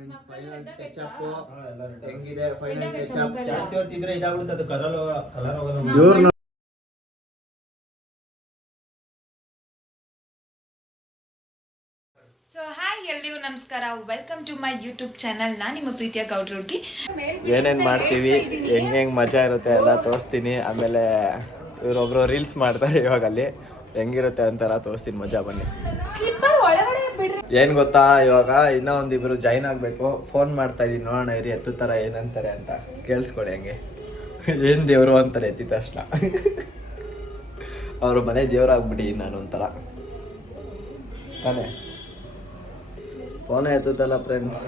Friends final touch up ಹೆಂಗಿದೆ final touch up ಜಾಸ್ತಿ ಹೊತ್ತಿದ್ರೆ ಇದಾಗ್ಬಿಡುತ್ತೆ ಅದು ಕಲರ್ ಕಲರ್ ಹೋಗೋದು ಸೊ ಹಾಯ್ ಎಲ್ರಿಗೂ ನಮಸ್ಕಾರ. Welcome to my YouTube channel ನಾ ನಿಮ್ಮ ಪ್ರೀತಿಯ ಗೌಡ್ರ ಹುಡುಗಿ. ಏನೇನ್ ಮಾಡ್ತೀವಿ? ಹೆಂಗ್ ಹೆಂಗ್ ಮಜಾ ಇರುತ್ತೆ ಎಲ್ಲ ತೋರಿಸ್ತೀನಿ. ಆಮೇಲೆ ಇವ್ರೊಬ್ರು ರೀಲ್ಸ್ ಮಾಡ್ತಾರೆ ಇವಾಗ ಅಲ್ಲಿ ಹೆಂಗಿರುತ್ತೆ ಅಂತಾರ ತೋರಿಸ್ತೀನಿ. ಮಜಾ ಬನ್ನಿ. ಏನ್ ಗೊತ್ತಾ? ಇವಾಗ ಇನ್ನೂ ಒಂದಿಬ್ರು ಜಾಯ್ನ್ ಆಗ್ಬೇಕು. ಫೋನ್ ಮಾಡ್ತಾ ಇದೀನಿ ನೋಡೋಣ ಇರಿ ಎತ್ತುತ್ತಾರ ಏನಂತಾರೆ ಅಂತ. ಕೇಳಿಸ್ಕೊಳ್ಳಿ ಹಂಗೆ. ಏನ್ ದೇವ್ರು ಅಂತಾರೆ ಎತ್ತಿದ ತಕ್ಷಣ. ಅವ್ರ ಮನೆ ದೇವ್ರಾಗ್ಬಿಡಿ ನಾನು ಒಂಥರ. ತಾನೇ? ಫೋನ್ ಎತ್ತುತ್ತಲ್ಲ ಫ್ರೆಂಡ್ಸ್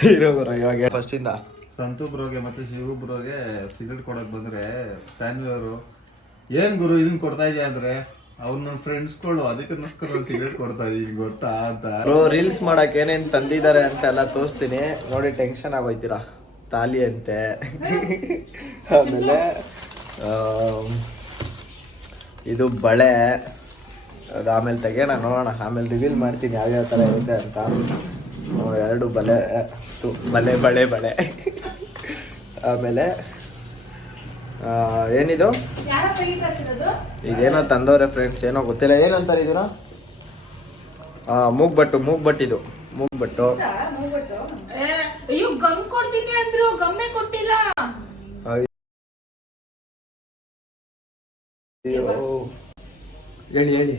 ಹೀರೋ ಇವಾಗ ಫಸ್ಟಿಂದ ಸಂತು ಬ್ರೋಗೆ ಮತ್ತೆ ಶಿವು ಬ್ರೋಗೆ ಸಿಗರೇಟ್ ಕೊಡಕ್ ಬಂದ್ರೆ ಸ್ಯಾನ್ವಿ ಅವರು ಏನ್ ಗುರು ಇದನ್ನ ಕೊಡ್ತಾ ಇದೆಯಾ ಅಂದ್ರೆ? ಅವ್ರು ನನ್ನ ಫ್ರೆಂಡ್ಸ್ಗಳು ಅದಕ್ಕೋಸ್ಕರ ಸಿಗರೇಟ್ ಕೊಡ್ತಾ ಇದೀನಿ ಗೊತ್ತಾ ಅಂತ. ಬ್ರೋ ರೀಲ್ಸ್ ಮಾಡಕ್ ಏನೇನ್ ತಂದಿದ್ದಾರೆ ಅಂತ ಎಲ್ಲ ತೋರಿಸ್ತೀನಿ. ನೋಡಿ ಟೆನ್ಷನ್ ಆಗೋಯ್ತೀರಾ? ತಾಲಿ ಅಂತೆ ಆಮೇಲೆ ಆಮ್, ಇದು ಬಳೆ. ಅದು ಆಮೇಲೆ ತೆಗೋಣ ನೋಡೋಣ. ಆಮೇಲೆ ರಿವೀಲ್ ಮಾಡ್ತೀನಿ ಯಾವ್ಯಾವ ಥರ ಇದೆ ಅಂತ. ಎರಡು ಬಳೆ ಬಲೆ ಬಳೆ ಬಳೆ. ಆಮೇಲೆ ಏನಿದು? ಇದೇನೋ ತಂದವ್ರೆ ಫ್ರೆಂಡ್ಸ್ ಏನೋ ಗೊತ್ತಿಲ್ಲ. ಏನಂತಾರೆ ಇದನ್ನ ಮೂಗ್ಬಟ್ಟು ಮೂಗ್ಬಟ್ಟಿದು. ಮೂಗ್ಬಟ್ಟು. ಅಯ್ಯೋ ಗಮ್ ಕೊಡ್ತೀನಿ ಅಂದ್ರು ಗಮ್ಮೆ ಕೊಟ್ಟಿಲ್ಲ. ಅಯ್ಯೋ. ಹೇಳಿ ಹೇಳಿ.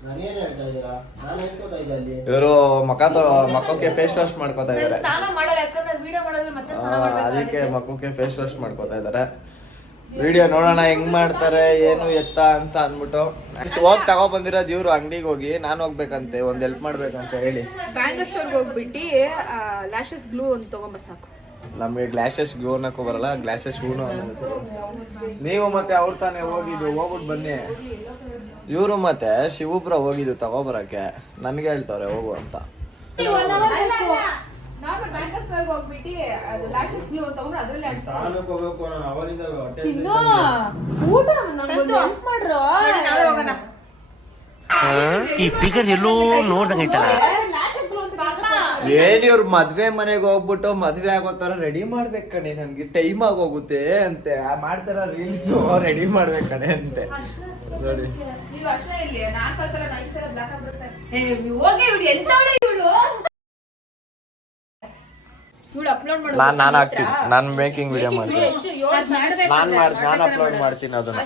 ಇದ್ದೀರಾ? ಇವರು ಮಕ ಮಕ್ಕೋಕೆ ಮಕ್ಕಕ್ಕೆ ಫೇಸ್ ವಾಶ್ ಮಾಡ್ಕೋತಾ ಇದಾರೆ ಸ್ನಾನ ಮಾಡಲ್ಲ ಯಾಕಂದ್ರೆ ವಿಡಿಯೋ ಮಾಡೋದ್ರೆ ಮತ್ತೆ ಸ್ನಾನ ಆ, ಮಾಡ್ಬೇಕು ಅದಕ್ಕೆ ಮಕ್ಕಕ್ಕೆ ಫೇಸ್ ವಾಶ್ ಮಾಡ್ಕೋತಾ ಇದಾರೆ ವಿಡಿಯೋ ನೋಡೋಣ ಹೆಂಗ್ ಮಾಡ್ತಾರೆ ಏನು ಎತ್ತ ಅಂತ ಅಂದ್ಬಿಟ್ಟು. ಹೋಗ್ ತಗೋ ಬಂದಿರೋದು ಇವ್ರು ಅಂಗಡಿಗೆ ಹೋಗಿ ನಾನು ಹೋಗ್ಬೇಕಂತೆ ಒಂದ್ ಹೆಲ್ಪ್ ಮಾಡ್ಬೇಕಂತ ಹೇಳಿ. ಬ್ಯಾಂಗಲ್ ಸ್ಟೋರ್ಗೆ ಹೋಗ್ಬಿಟ್ಟು ಲ್ಯಾಶಸ್ ಗ್ಲೂ ಒಂದು ತಗೊಂಬ ಸಾಕು. ನಮ್ಗೆ ಗ್ಲಾಸಸ್ ಗ್ಲೂ ಅನ್ನಕ್ಕೂ ಬರಲ್ಲ ಗ್ಲಾಸಸ್ ಶೂನು ನೀವು ಮತ್ತೆ ಅವ್ರ ತಾನೇ ಹೋಗಿದ್ದು ಹೋಗ್ಬಿಟ್ಟು ಬನ್ನಿ. ಇವರು ಮತ್ತೆ ಶಿವಬ್ರ ಹೋಗಿದ್ದು ತಗೋಬರಕ್ಕೆ. ನನಗೆ ಹೇಳ್ತವ್ರೆ ಹೋಗು ಅಂತ. ಈ ಫಿಗರ್ ಎಲ್ಲೋ ನೋಡ್ದಂಗೈತಲ್ಲ ಏನ್ ಇವ್ರ ಮದ್ವೆ ಮನೆಗೆ ಹೋಗ್ಬಿಟ್ಟು ಮದ್ವೆ ಆಗೋ ತರ ರೆಡಿ ಮಾಡ್ಬೇಕು ಕಣೆ ನನ್ಗೆ. ಟೈಮ್ ಆಗೋಗುತ್ತೆ ಅಂತೆ. ಆ ಮಾಡ್ತಾರ ರೀಲ್ಸ್ ರೆಡಿ ಮಾಡ್ಬೇಕು ಕಣೆ ಅಂತೆ. ನೋಡಿ. ನೀವು ಅಷ್ಟೇ ಇಲ್ಲಿ ನಾಲ್ಕು ಸಲ ಐದು ಬ್ಲಾಕ್ ಆಗ್ಬಿಡುತ್ತೆ. ಏ, ಹೋಗಿ ಇವ್ಳು ಎಂತವಳೆ ಇವಳು? ಇವಳು ಅಪ್ಲೋಡ್ ಮಾಡು ನಾನ್ ನಾನ್ ಹಾಕ್ತೀನಿ. ನಾನು ಮೇಕಿಂಗ್ ವಿಡಿಯೋ ಮಾಡ್ತೀನಿ. ನಾನು ನಾನ್ ಮಾಡ್ ನಾನ್ ಅಪ್ಲೋಡ್ ಮಾಡ್ತೀನಿ ಅದನ್ನ.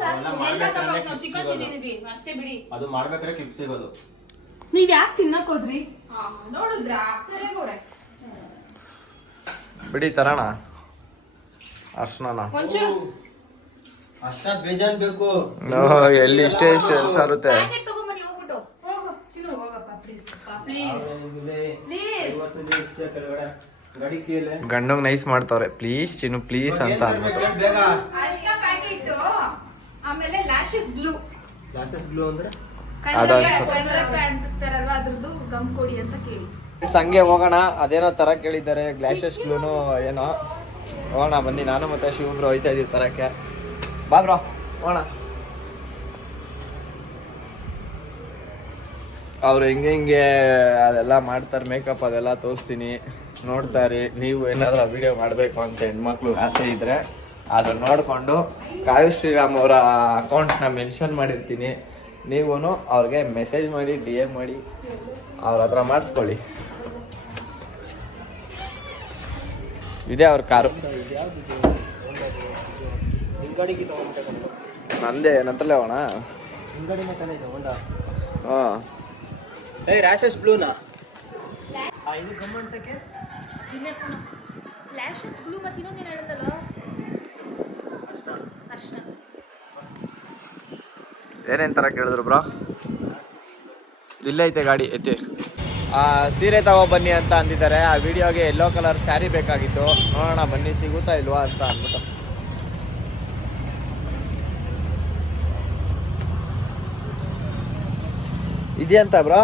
ನಾವು. ಚಿಕನ್ ತಿಂದಿದ್ವಿ ಅಷ್ಟೇ ಬಿಡಿ. ಅದು ಮಾಡ್ಬೇಕಾದ್ರೆ ಕ್ಲಿಪ್ ಸಿಗೋದು. ನೀವ್ ಯಾಕೆ ತಿನ್ನಕ್ ಹೋದ್ರಿ? ಬಿಡಿ ತರೋಣ. ಅರ್ಶನ ಒಂಚೂರು. ಅಷ್ಟ ಬೇಜಾನ್ ಬೇಕು. ಎಲ್ಲಿ ಇಷ್ಟೇ ಸಾರುತ್ತೆ ಪ್ಯಾಕೆಟ್ ತಗೊಂಬನ್ನಿ ಹೋಗ್ಬಿಟ್ಟು. ಹೋಗು. ಚಿನ್ನು ಹೋಗಪ್ಪ ಪ್ಲೀಸ್ ಪ್ಲೀಸ್ ಪ್ಲೀಸ್ ಗಾಡಿ ಕೀಲೆ ಗಂಡಂಗ್ ನೈಸ್ ಮಾಡ್ತಾವ್ರೆ. ಪ್ಲೀಸ್ ಚಿನ್ನು ಪ್ಲೀಸ್ ಅಂತ ಅನ್ಬಿಟ್ಟು ಆಮೇಲೆ ಲ್ಯಾಶಸ್ ಗ್ಲೂ ಗ್ಲಾಸಸ್ ಗ್ಲೂ ಅಂದ್ರೆ? ಅದ್ರದ್ದು ಗಮ್ ಕೊಡಿ ಅಂತ ಕೇಳಿ. Friends, ಹಂಗೆ ಹೋಗೋಣ. ಅದೇನೋ ತರ ಕೇಳಿದ್ದಾರೆ ಗ್ಲಾಸಸ್ ಗ್ಲೂನು ಏನೋ. ಹೋಗೋಣ ಬನ್ನಿ. ನಾನು ಮತ್ತೆ ಶಿವಬ್ರು ಹೋಯ್ತಾ ಇದೀವಿ ತರಕ್ಕೆ. ಬಾ ಬ್ರೋ ಹೋಗೋಣ. ಅವ್ರು ಹೆಂಗೆ ಹಿಂಗೆ ಅದೆಲ್ಲ ಮಾಡ್ತಾರೆ ಮೇಕಪ್ ಅದೆಲ್ಲ ತೋರಿಸ್ತೀನಿ. ನೋಡ್ತಾರೆ. ನೀವು ಏನಾದ್ರು ವಿಡಿಯೋ ಮಾಡಬೇಕು ಅಂತ ಹೆಣ್ಮಕ್ಳು ಆಸೆ ಇದ್ರೆ ಅದನ್ನ ನೋಡಿಕೊಂಡು ಕಾಯು ಶ್ರೀರಾಮ್ ಅವರ ಅಕೌಂಟ್ನ ಮೆನ್ಷನ್ ಮಾಡಿರ್ತೀನಿ. ನೀವು ಅವ್ರಿಗೆ ಮೆಸೇಜ್ ಮಾಡಿ ಡಿ ಎಂ ಮಾಡಿ ಅವ್ರ ಹತ್ರ ಮಾಡಿಸ್ಕೊಳ್ಳಿ. ಇದೆ ಅವ್ರ ಕಾರು. ನಂದೇ ನಂತರಲ್ಲೇ ಹೋಣ ಹಾಂ. ಏಯ್ ರ್ಯಾಶಸ್ ಬ್ಲೂನಾ ಇದು ಲ್ಯಾಶಸ್ ಬ್ಲೂ ಮತ್ತೆ ಇನ್ನೊಂದೇನು ಅಷ್ಟ ಅರ್ಶನ. ಏನೇನ್ ತರ ಕೇಳಿದ್ರು ಬ್ರೋ? ಇಲ್ಲೇ ಐತೆ ಗಾಡಿ ಐತಿ ಆ, ಸೀರೆ ತಗೋ ಬನ್ನಿ ಅಂತ ಅಂದಿದ್ದಾರೆ. ಆ ವಿಡಿಯೋಗೆ ಯೆಲ್ಲೋ ಕಲರ್ ಸ್ಯಾರಿ ಬೇಕಾಗಿತ್ತು. ನೋಡೋಣ ಬನ್ನಿ ಸಿಗುತ್ತಾ ಇಲ್ವಾ ಅಂತ ಅಂದ್ಬಿಟ್ಟು. ಇದೆಯಂತ ಬ್ರೋ?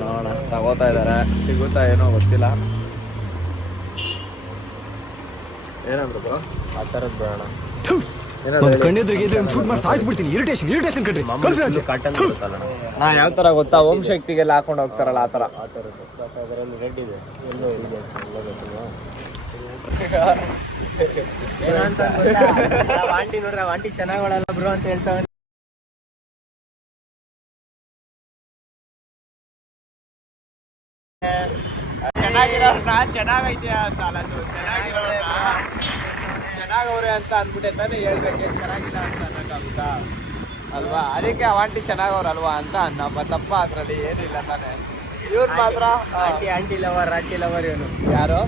ನೋಡೋಣ ತಗೋತಾ ಇದ್ದಾರೆ. ಸಿಗುತ್ತಾ ಏನೋ ಗೊತ್ತಿಲ್ಲ. ಏನಂದ್ರು ಬ್ರೋ ಆ ಥರದ್ದು ಬೇಡ. ಶೂಟ್ ಮಾಡಿ ಸಾಯಿಸ್ಬಿಡ್ತೀನಿ. Irritation irritation. ಕಾಟನ್. ಬರುತ್ತಲ್ಲ ನಾ ಯಾವ ಥರ ಗೊತ್ತಾ? ಓಂ ಶಕ್ತಿಗೆಲ್ಲ ಹಾಕೊಂಡು ಹೋಗ್ತಾರಲ್ಲ ಆ ಥರ ಆ ಥರದ್ದು ಪಾಪ ಅದರಲ್ಲಿ ರೆಡ್ ಇದೆ. ಎಲ್ಲೋ ಇದೆ ಎಲ್ಲೋ ಗೊತ್ತಿಲ್ವಾ? ಆಂಟಿ ನೋಡ್ರೆ ಆಂಟಿ ಚೆನ್ನಾಗಿ ಬ್ರೋ ಅಂತ ಹೇಳ್ತಾವೆ ಚೆನ್ನಾಗಿರೋರ್ನ ಚೆನ್ನಾಗೈತೆ ಅಂತ ಅಲ್ಲ ಚೆನ್ನಾಗಿರೋರ್ನ ಚೆನ್ನಾಗವ್ರೆ ಅಂತ ಅಂದ್ಬಿಟ್ಟೆ ತಾನೇ ಹೇಳ್ಬೇಕು ಚೆನ್ನಾಗಿಲ್ಲ ಅಂತ ಅನ್ನೋಕ್ಕಾಗುತ್ತಾ ಅಲ್ವಾ? ಅದಕ್ಕೆ ಆಂಟಿ ಚೆನ್ನಾಗವ್ರಲ್ವಾ ಅಂತ ನಮ್ಮ ತಪ್ಪ ಅದರಲ್ಲಿ ಏನಿಲ್ಲ ತಾನೆ. ಇವ್ರು ಮಾತ್ರ aunty aunty lover aunty lover ಇವನು ಯಾರು?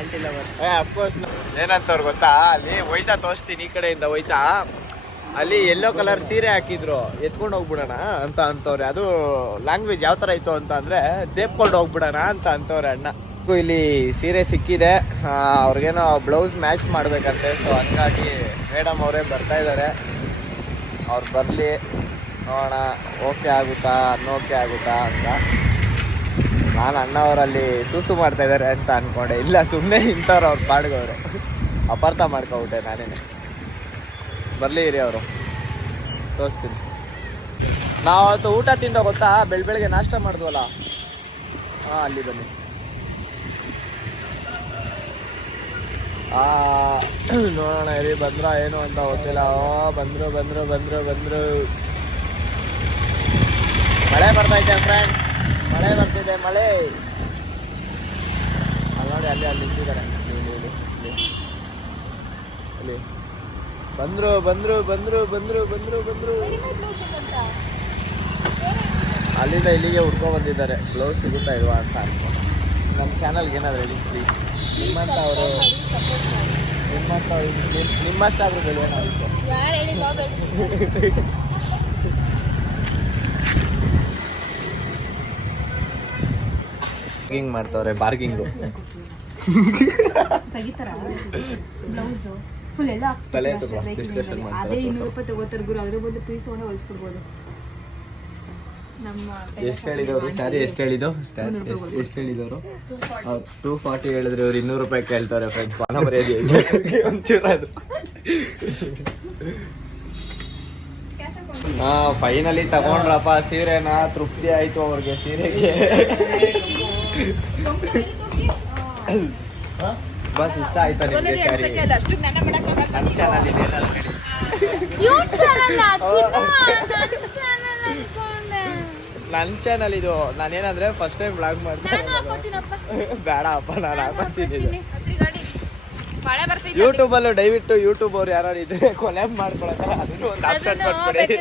ಆಂಟಿ ಲವರ್ ಏ ಅಫ್ಕೋರ್ಸ್ ಏನಂತವ್ರು ಗೊತ್ತಾ? ಅಲ್ಲಿ ಹೋಯ್ತಾ ತೋರಿಸ್ತೀನಿ ಈ ಕಡೆಯಿಂದ ಒಯ್ತಾ. ಅಲ್ಲಿ ಯೆಲ್ಲೋ ಕಲರ್ ಸೀರೆ ಹಾಕಿದ್ರು. ಎತ್ಕೊಂಡು ಹೋಗ್ಬಿಡೋಣ ಅಂತ ಅಂತವ್ರೆ. ಅದು ಲ್ಯಾಂಗ್ವೇಜ್ ಯಾವ ಥರ ಇತ್ತು ಅಂತ ಅಂದರೆ ದೇಪ್ಕೊಂಡು ಹೋಗ್ಬಿಡೋಣ ಅಂತ ಅಂತವ್ರೆ ಅಣ್ಣ. ಇಲ್ಲಿ ಸೀರೆ ಸಿಕ್ಕಿದೆ. ಅವ್ರಿಗೇನೋ ಬ್ಲೌಸ್ ಮ್ಯಾಚ್ ಮಾಡಬೇಕಂತೆ. ಸೊ ಹಂಗಾಗಿ ಮೇಡಮ್ ಅವರೇ ಬರ್ತಾ ಇದ್ದಾರೆ. ಅವ್ರು ಬರಲಿ. ನೋಡೋಣ ಓಕೆ ಆಗುತ್ತಾ ಅನ್ನೋಕೆ ಆಗುತ್ತಾ ಅಂತ. ನಾನು ಅಣ್ಣವರಲ್ಲಿ ಸೂಸು ಮಾಡ್ತಾ ಇದ್ದಾರೆ ಅಂತ ಅನ್ಕೊಂಡೆ. ಇಲ್ಲ ಸುಮ್ಮನೆ ಇಂಥವ್ರು ಅವ್ರು ಪಾಡ್ಗೋರು. ಅಪಾರ್ಥ ಮಾಡ್ಕೊಬಿಟ್ಟೆ ನಾನೇನೆ ಬರಲಿ ಇರಿ ಅವರು ತೋರಿಸ್ತೀನಿ. ನಾವು ಅವತ್ತು ಊಟ ತಿಂದ ಗೊತ್ತಾ? ಬೆಳ್ ಬೆಳಗ್ಗೆ ನಾಷ್ಟ ಮಾಡಿದ್ವಲ್ಲ? ಹಾಂ, ಅಲ್ಲಿ ಬನ್ನಿ ಆ ನೋಡೋಣ ಇರಿ ಬಂದ್ರ ಏನು ಅಂತ ಗೊತ್ತಿಲ್ಲ. ಬಂದ್ರು ಬಂದ್ರು ಬಂದ್ರು ಬಂದ್ರು. ಮಳೆ ಬರ್ತೈತೆ ಫ್ರೆಂಡ್ಸ್ ಮಳೆ ಬರ್ತಿದೆ, ಮಳೆ. ಅಲ್ಲಿ ಅಲ್ಲಿ ಅಲ್ಲಿ ನಿಂತಿದ್ದಾರೆ. ಅಲ್ಲಿ ಬಂದರು ಬಂದರು ಬಂದರು, ಬಂದ್ರು ಬಂದ್ರು ಬಂದ್ರು. ಅಲ್ಲಿಂದ ಇಲ್ಲಿಗೆ ಹುಡ್ಕೊಂಡ್ ಬಂದಿದ್ದಾರೆ. ಬ್ಲೌಸ್ ಸಿಗುತ್ತಾ ಇಲ್ವಾ ಅಂತ ನಮ್ಮ ಚಾನಲ್ಗೆ ಏನಾದ್ರು ಹೇಳಿ ಪ್ಲೀಸ್ ನಿಮ್ಮಂತ ಅವರು ನಿಮ್ಮಂತ ನಿಮ್ಮಷ್ಟಾದ್ರೂ ಬೆಳೆಯೋಣ ಅದಕ್ಕೆ ಯಾರು ಹೇಳಿದ ಹಿಂಗ್ ಮಾಡ್ತಾವ್ರೆ ಬಾರ್ಗಿಂಗು ತೆಗಿತಾರ? ಬ್ಲೌಸ್. ಫುಲ್ ಎಲ್ಲ ತಲೆ ತುಂಬ ಅಷ್ಟೇ ಮಾಡ್ತಾರೆ ಅದೇ ಇನ್ನೂರು ರೂಪಾಯಿ ತಗೋತಾರೆ ಗುರು ಅದ್ರ ಬಂದು ಪೀಸ್ ತಗೊಂಡು ಹೊಲಿಸ್ಬಿಡ್ಬೋದು ನಮ್ಮ ಎಷ್ಟು ಹೇಳಿದವರು? ಸ್ಯಾರಿ ಎಷ್ಟು ಹೇಳಿದ್ದು? ಎಷ್ಟು ಹೇಳಿದವರು? ಟೂ ಫಾರ್ಟಿ ಹೇಳಿದ್ರೆ ಇವ್ರು ಇನ್ನೂರು ರೂಪಾಯಿ ಕೇಳ್ತಾರೆ ಫ್ರೆಂಡ್ಸ್ ಮಾನ ಮರ್ಯಾದೆ ಒಂಚೂರು ಅದು. ಹಾ ಫೈನಲಿ ತಗೊಂಡ್ರಪ್ಪ ಸೀರೆನ? ತೃಪ್ತಿ ಆಯ್ತು ಅವ್ರಿಗೆ ಸೀರೆಗೆ. ಬಸ್ ಇಷ್ಟ ಆಯ್ತಾ ನಿಮ್ಗೆ ಸ್ಯಾರಿ ನನ್ನ ಚಾನಲ್ ಇದೆ ನನ್ನ ಚಾನಲ್ ಇದು. ನಾನೇನಂದ್ರೆ ಫಸ್ಟ್ ಟೈಮ್ ಬ್ಲಾಗ್ ಮಾಡ್ತೀನಿ ಬೇಡ ಅಪ್ಪ ನಾನು ಹಾಕೋತೀನಿ. ಯೂಟ್ಯೂಬ್ ಅಲ್ಲೂ. ದಯವಿಟ್ಟು ಯೂಟ್ಯೂಬ್ ಅವ್ರು ಯಾರು ಇದ್ರೆ ಕೊಲ್ಯಾಬ್ ಅದನ್ನು ಒಂದು ಆಪ್ಷನ್ ಕೊಟ್ಬಿಡಿ.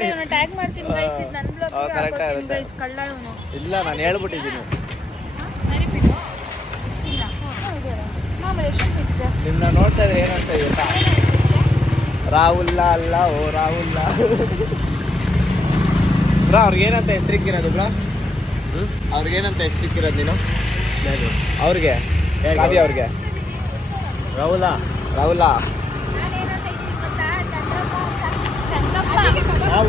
ಆಗುತ್ತೆ. ಕಳ್ಳ ಇವನು. ಇಲ್ಲ ನಾನು ಹೇಳ್ಬಿಟ್ಟಿದ್ದೀನಿ. ನಿನ್ನ ನೋಡ್ತಾ ಇದ್ರೆ ಏನಂತ ರಾಹುಲ್ಲ ಅಲ್ಲ ಓ ರಾಹುಲ್ಲ ಬ್ರಾ ಅವ್ರಿಗೇನಂತ ಹೆಸರಿಕ್ಕಿರೋದು ಬ್ರಾ? ಅವ್ರಿಗೇನಂತ ಹೆಸರಿಕ್ಕಿರೋದು ನೀನು? ಅವ್ರಿಗೆ ಕಾವ್ಯ ಅವ್ರಿಗೆ. ರಾಹುಲ. ರಾಹುಲ.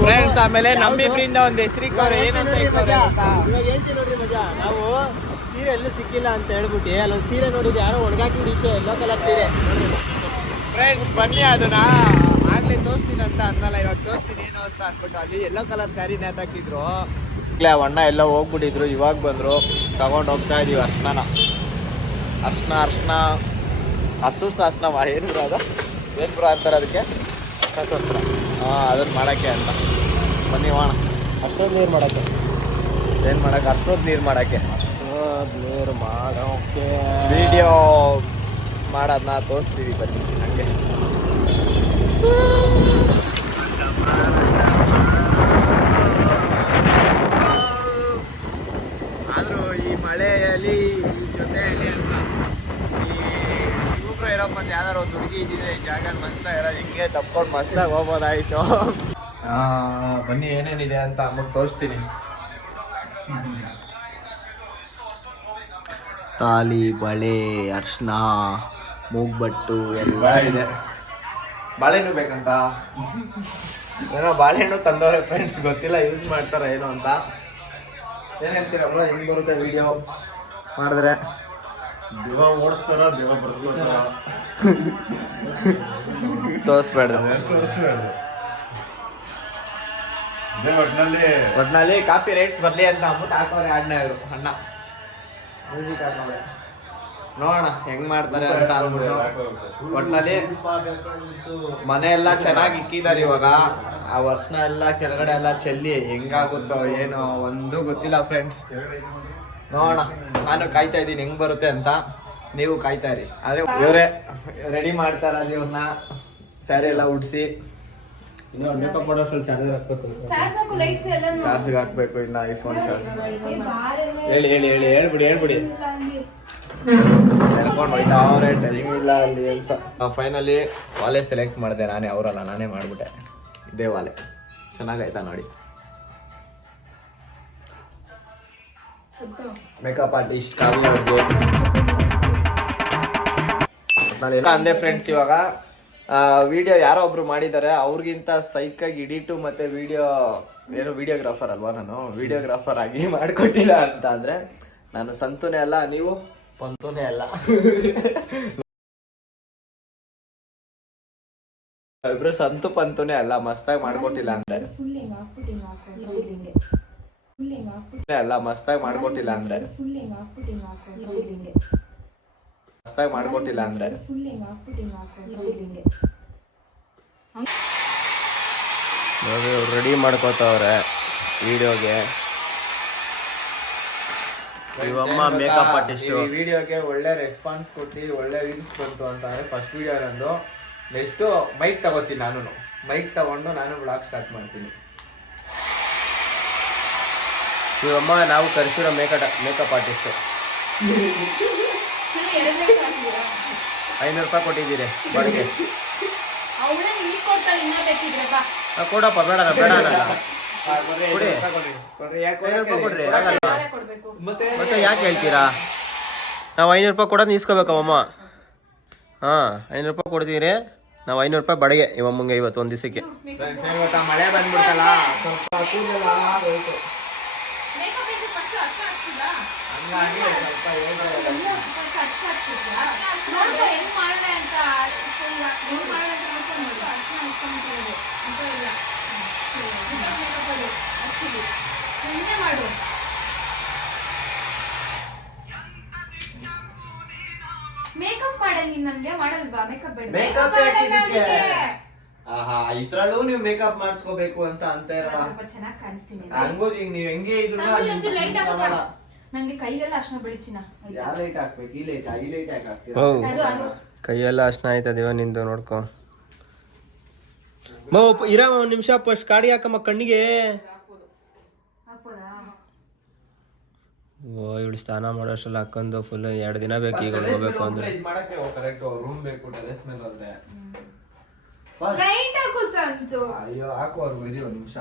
ಫ್ರೆಂಡ್ಸ್ ಆಮೇಲೆ ನಮ್ಮಿಬ್ರಿಂದ ಒಂದು ಹೆಸರಿಕ್ಕವ್ರೆ ಏನಂತ ಹೇಳ್ತೀನಿ ನೋಡ್ರಿ ಮಜಾ ನಾವು ಸೀರೆ ಎಲ್ಲೂ ಸಿಕ್ಕಿಲ್ಲ ಅಂತ ಹೇಳ್ಬಿಟ್ಟು ಅಲ್ಲೊಂದು ಸೀರೆ ನೋಡಿದ್ದು ಯಾರೋ ಒಣಗಾಕಿಡಿಕೆ ಎಲ್ಲೋ ಕಲರ್ ಸೀರೆ. ಫ್ರೆಂಡ್ಸ್ ಬನ್ನಿ ಅದನ್ನ. ಆಗ್ಲೇ ತೋರಿಸ್ತೀನಿ ಅಂತ ಅಂದಲ್ಲ ಇವಾಗ ತೋರಿಸ್ತೀನಿ ಏನು ಅಂತ ಅನ್ಬಿಟ್ಟು ಅಲ್ಲಿ ಎಲ್ಲೋ ಕಲರ್ ಸ್ಯಾರಿ ನೇತಾಕಿದ್ರು ಈಗಲೇ ಅಣ್ಣ ಎಲ್ಲ ಹೋಗ್ಬಿಟ್ಟಿದ್ರು ಇವಾಗ ಬಂದರು. ತಗೊಂಡು ಹೋಗ್ತಾ ಇದೀವಿ ಅರ್ಶನ. ಅರ್ಶನ ಅರ್ಶನ. ಹಸು ಶಾಸ್ನ ಏನು ಬ್ರೋ ಅದು? ಏನು ಬ್ರೋ ಅಂತಾರೆ ಅದಕ್ಕೆ? ಶಾಸ್ತ್ರ ಹಾಂ ಅದನ್ನ ಮಾಡೋಕ್ಕೆ ಅಂತ. ಬನ್ನಿ ವಾಣ ಅಷ್ಟೊಂದು ನೀರು ಮಾಡಕ್ಕೆ. ಏನು ಮಾಡೋಕ್ಕೆ? ಅಷ್ಟೊಂದು ನೀರು ಮಾಡೋಕ್ಕೆ. ಅಷ್ಟೊಂದು ನೀರು ಮಾಡೋಕೆ ವಿಡಿಯೋ ಮಾಡೋದನ್ನ ತೋರಿಸ್ತೀವಿ ಬನ್ನಿ ಹಂಗೆ. ಆದರೂ ಈ ಮಳೆಯಲ್ಲಿ ಈ ಜೊತೆಯಲ್ಲಿ ಅಂತ. ಈ ಶಿವಪುರ ಇರೋ ಬಂದು ಯಾವ್ದಾರು ಒಂದು ಹುಡುಗಿ ಇದ್ದಿದ್ರೆ ಈ ಜಾಗ ಮಸ್ತಾ ಇರೋದು ಹಿಂಗೆ ತಪ್ಕೊಂಡು ಮಸ್ತಾಗಿ ಹೋಗ್ಬೋದಾಯ್ತು. ಬನ್ನಿ ಏನೇನಿದೆ ಅಂತ ಅಂದ್ಬಿಟ್ಟು ತೋರಿಸ್ತೀನಿ. ತಾಲಿ ಬಳೆ ಅರ್ಶಿನ ಮೂಗ್ಬಟ್ಟು ಎಲ್ಲ ಇದೆ. ಬಾಳೆಹಣ್ಣು ಬೇಕಂತ? ಏನೋ ಬಾಳೆಹಣ್ಣು ತಂದವ್ರೆ ಫ್ರೆಂಡ್ಸ್ ಗೊತ್ತಿಲ್ಲ ಯೂಸ್ ಮಾಡ್ತಾರ ಏನು ಅಂತ. ಏನು ಹೇಳ್ತೀರಾ ಬ್ರೋ ಹೆಂಗ್ ಬರುತ್ತೆ ವಿಡಿಯೋ ಮಾಡಿದ್ರೆ. ದೇವ ಓಡಿಸ್ತಾರ ದೇವ ಬರ್ಸ್ಕೊತಾರ? ತೋರಿಸ್ಬೇಡ ಒಟ್ನಲ್ಲಿ ಒಟ್ನಲ್ಲಿ ಕಾಪಿ ರೈಟ್ಸ್ ಬರಲಿ ಅಂತ ಅಂದ್ಬಿಟ್ಟು ಹಾಕೋರೆ ಆಡ್ನ ಇವರು ಅಣ್ಣ. ಮ್ಯೂಸಿಕ್ ಹಾಕೋರೆ. ನೋಡೋಣ ಹೆಂಗ್ ಮಾಡ್ತಾರೆ ಅಂತ ಅಂದ್ಬಿಟ್ಟು ಒಟ್ನಲ್ಲಿ ಮನೆ ಎಲ್ಲ ಚೆನ್ನಾಗಿ ಇಕ್ಕಿದಾರೆ ಇವಾಗ. ಆ ವರ್ಷನ ಎಲ್ಲ ಕೆಳಗಡೆ ಎಲ್ಲ ಚೆಲ್ಲಿ ಹೆಂಗಾಗುತ್ತೋ ಏನೋ ಒಂದು ಗೊತ್ತಿಲ್ಲ ಫ್ರೆಂಡ್ಸ್ ನೋಡೋಣ ನಾನು ಕಾಯ್ತಾ ಇದ್ದೀನಿ ಹೆಂಗ್ ಬರುತ್ತೆ ಅಂತ. ನೀವು ಕಾಯ್ತಾ ಇರಿ. ಆದ್ರೆ ಇವರೇ ರೆಡಿ ಮಾಡ್ತಾರ ಇವ್ರನ್ನ. ಸ್ಯಾರಿ ಎಲ್ಲ ಉಡ್ಸಿ. ಚಾರ್ಜ್ ಹಾಕ್ಬೇಕು. ಇನ್ನ ಐಫೋನ್ ಚಾರ್ಜ್ ಹೇಳಿ ಹೇಳಿ ಹೇಳಿ ಹೇಳ್ಬಿಡಿ ಹೇಳ್ಬಿಡಿ. ಅಲ್ಲಿ ಅಂತ. ಫೈನಲಿ ವಾಲೆ ಸೆಲೆಕ್ಟ್ ಮಾಡಿದೆ ನಾನೇ, ಅವರಲ್ಲ, ನಾನೇ ಮಾಡಿಬಿಟ್ಟೆ. ಇದೇ ವಾಲೆ ಚೆನ್ನಾಗಾಯ್ತಾ ನೋಡಿ. ಮೇಕಪ್ ಆರ್ಟಿಸ್ಟ್ ಅವ್ರಿಗೆ ನಾನೆಲ್ಲ ಅಂದೆ ಫ್ರೆಂಡ್ಸ್ ಇವಾಗ. ವಿಡಿಯೋ ಯಾರೋ ಒಬ್ರು ಮಾಡಿದ್ದಾರೆ, ಅವ್ರಿಗಿಂತ ಸೈಕಾಗಿ ಎಡಿಟು ಮತ್ತೆ ವಿಡಿಯೋ ಏನು ವಿಡಿಯೋಗ್ರಾಫರ್ ಅಲ್ವಾ ನಾನು? ವಿಡಿಯೋಗ್ರಾಫರ್ ಆಗಿ ಮಾಡ್ಕೊಟ್ಟಿಲ್ಲ ಅಂತ ಅಂದ್ರೆ, ನಾನು ಸಂತೂನೇ ಅಲ್ಲ, ನೀವು? ಪಂತೂನೇ ಅಲ್ಲ. ಇಬ್ರು ಸಂತು ಪಂತೂನೇ ಅಲ್ಲ ಮಸ್ತಾಗಿ ಮಾಡ್ಕೊಟ್ಟಿಲ್ಲ ಅಂದ್ರೆ. ಅಲ್ಲ ಮಸ್ತಾಗಿ ಮಾಡ್ಕೊಟ್ಟಿಲ್ಲ ಅಂದ್ರೆ. ಮಸ್ತಾಗಿ ಮಾಡ್ಕೊಟ್ಟಿಲ್ಲ ಅಂದ್ರೆ. ನೋಡಿ ರೆಡಿ ಮಾಡ್ಕೋತಾವ್ರೆ ವಿಡಿಯೋಗೆ ಇವಮ್ಮ ಮೇಕಪ್ ಆರ್ಟಿಸ್ಟ್ ಈ ವಿಡಿಯೋಗೆ ಒಳ್ಳೆ ರೆಸ್ಪಾನ್ಸ್ ಕೊಟ್ಟು ಒಳ್ಳೆ ರೀಲ್ಸ್ ಬಂತು ಅಂತಂದ್ರೆ ಫಸ್ಟ್ ವಿಡಿಯೋ ನಂದು ನೆಕ್ಸ್ಟ್ ಮೈಕ್ ತಗೋತೀನಿ ನಾನು ಮೈಕ್ ತಗೊಂಡು ನಾನು ಬ್ಲಾಗ್ ಸ್ಟಾರ್ಟ್ ಮಾಡ್ತೀನಿ. ಇವಮ್ಮ ನಾವು ಕರೆಸಿರೋ ಮೇಕಪ್ ಮೇಕಪ್ ಆರ್ಟಿಸ್ಟ್ ಐನೂರು ರೂಪಾಯಿ ಕೊಟ್ಟಿದ್ದೀರಿ ಬಾಡಿಗೆ. ಕೊಡಪ್ಪ ಬೇಡ ಬೇಡ ಕೊಡಿ. ಐನೂರು ರೂಪಾಯಿ ಕೊಡ್ರಿ. ಆಗಲ್ಲ ಯಾರೇ ಮತ್ತೆ ಯಾಕೆ ಹೇಳ್ತೀರಾ? ನಾವು ಐನೂರು ರೂಪಾಯಿ ಕೊಡೋದು ನಿಸ್ಕೋಬೇಕಮ್ಮ ಹಾಂ ಐನೂರು ರೂಪಾಯಿ ಕೊಡ್ತೀರಿ. ನಾವು ಐನೂರು ರೂಪಾಯಿ ಬಾಡಿಗೆ ಇವಮ್ಮಂಗೆ ಇವತ್ತು ಒಂದು ದಿವಸಕ್ಕೆ. ಮಳೆ ಬಂದ್ಬಿಡ್ತಲ್ಲ ಸ್ವಲ್ಪ ಮೇಕಪ್ ಸ್ವಲ್ಪ ಮಾಡು ಮಾಡೆ ನೀನ್ ನನ್ಗೆ ಮಾಡಲ್ವಾ? ಬೇಡ. ಆಹಾ ಇದ್ರಲ್ಲೂ ನೀವು ಮೇಕಪ್ ಮಾಡಿಸ್ಕೋಬೇಕು ಅಂತ ಅಂತ ಸ್ವಲ್ಪ ಚೆನ್ನಾಗಿ ಕಾಣಿಸ್ತೀನಿ. ಹಂಗೂ ಈಗ ನೀವ್ ಹೆಂಗೆ ಇದ್ರು ಒಂಚೂರು ಲೈಟ್ ಹಾಕಪ್ಪ ನಂಗೆ ಕೈಗೆಲ್ಲ ಅರ್ಶನ ಬೆಳಿಚಿನ ಯಾವ ಲೈಟ್ ಹಾಕ್ಬೇಕು? ಈ ಲೈಟ್ ಈ ಲೈಟ್ ಹಾಕ್ತೀರಾ? ಅದು ಕೈಯೆಲ್ಲ ಅಷ್ಟ ಆಯ್ತದೇವ ನಿಂದು ನೋಡ್ಕೊ. ಮೋ ಒಂದ್ ಒಂದು ನಿಮಿಷ ಫಸ್ಟ್ ಕಾಡಿ ಹಾಕಮ್ಮ ಕಣ್ಣಿಗೆ. ಓ ಇವಳು ಸ್ನಾನ ಮಾಡೋಷ್ಟ್ರಲ್ಲಿ ಹಾಕೊಂಡು ಫುಲ್ ಎರಡು ದಿನ ಬೇಕು ಈಗ ಹೋಗ್ಬೇಕು ಅಂದ್ರೆ. ಇದು ಮಾಡಕ್ಕೆ ಕರೆಕ್ಟ್ ರೂಮ್ ಬೇಕು ಟೆರೆಸ್ ಮೇಲೆ ಹೋದ್ರೆ. ಲೈಟ್ ಹಾಕು ಸಂತು. ಅಯ್ಯೋ ಹಾಕುವರ್ಗು ಇರಿ ಒಂದ್ ನಿಮಿಷ.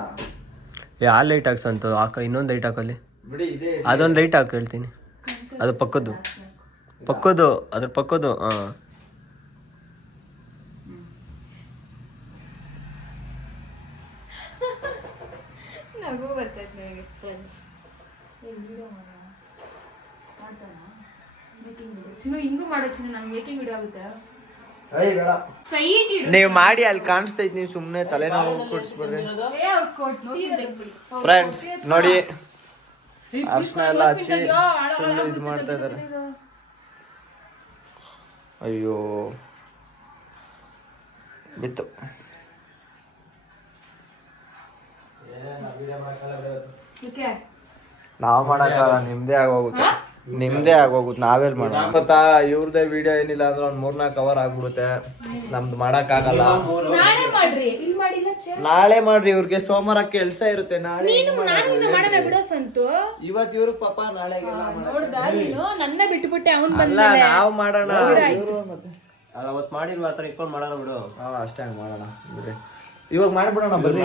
ಯಾವ ಲೈಟ್ ಸಂತು ಹಾಕ ಇನ್ನೊಂದು ಲೈಟ್ ಹಾಕಲ್ಲಿ ಬಿಡಿ ಇದೇ ಅದೊಂದು ಲೈಟ್ ಹಾಕಿ ಹೇಳ್ತೀನಿ. ಅದು ಪಕ್ಕದ್ದು. ಪಕ್ಕದ್ದು ಅದ್ರ ಪಕ್ಕದ್ದು ಹಾಂ. ನಗು ಬರ್ತೈತೆ ನನಗೆ ಫ್ರೆಂಡ್ಸ್ ಚಿನ್ನು ಹಿಂಗೂ ಮಾಡೋ ಚಿನ್ನು ನಂಗೆ ಮೇಕಿಂಗ್ ವಿಡಿಯೋ ಆಗುತ್ತೆ. ಸೈಟ್ ಇಡು. ನೀವು ಮಾಡಿ ಅಲ್ಲಿ ಕಾಣಿಸ್ತೈತಿ ನೀವು ಸುಮ್ಮನೆ ತಲೆನೋವು ಕೊಡ್ಸ್ಬಿಡ್ರಿ. ಏ ಅವ್ರು ಕೊಟ್ಟು ಫ್ರೆಂಡ್ಸ್ ನೋಡಿ. ಅರ್ಶನ ಎಲ್ಲ ಹಚ್ಚಿ ಫುಲ್ ಇದು ಮಾಡ್ತಾ ಇದಾರೆ. ಅಯ್ಯೋ. ಬಿತ್ತು. ನಾವ್ ಮಾಡಕ್ಕಾಗಲ್ಲ ನಿಮ್ದೇ ಆಗೋಗುತ್ತೆ. ನಿಮ್ದೇ ಆಗೋಗುತ್ತೆ ನಾವೇಲ್ ಮಾಡೋಣ ಗೊತ್ತಾ ಇವ್ರದೇ ವಿಡಿಯೋ ಏನಿಲ್ಲ ಅಂದ್ರೆ ಒಂದ್ ಮೂರ್ನಾಲ್ಕು ಕವರ್ ಆಗ್ಬಿಡುತ್ತೆ. ನಮ್ದು ಮಾಡಕ್ಕಾಗಲ್ಲ. ನಾಳೆ ಮಾಡ್ರಿ ಇಲ್ಲಿ ಮಾಡಿಲ್ಲ ಚೆ ನಾಳೆ ಮಾಡ್ರಿ ಇವ್ರಿಗೆ ಸೋಮವಾರ ಕೆಲ್ಸ ಇರುತ್ತೆ. ನಾಳೆ ನೀನು ನಾನು ನಿನ್ನ ಬಿಡೋ ಸಂತು. ಇವತ್ ಇವ್ರ ಪಾಪ ನಾಳೆ ನೋಡ್ದ ನೀನು? ನನ್ನ ಬಿಟ್ಬಿಟ್ಟೆ ಅವ್ನ್ ಅಲ್ಲ ನಾವ್ ಮಾಡೋಣ. ಅವತ್ ಮತ್ತೆ ಅವತ್ತು ಮಾಡಿಲ್ವ? ಆ ಥರ ಇಟ್ಕೊಂಡು ಮಾಡೋಣ ಬಿಡು. ಹಾ ಅಷ್ಟೇ ಹಂಗ್ ಮಾಡೋಣ ಬಿಡ್ರಿ. ಇವಾಗ ಮಾಡ್ಬಿಡೋಣ ಬರ್ರಿ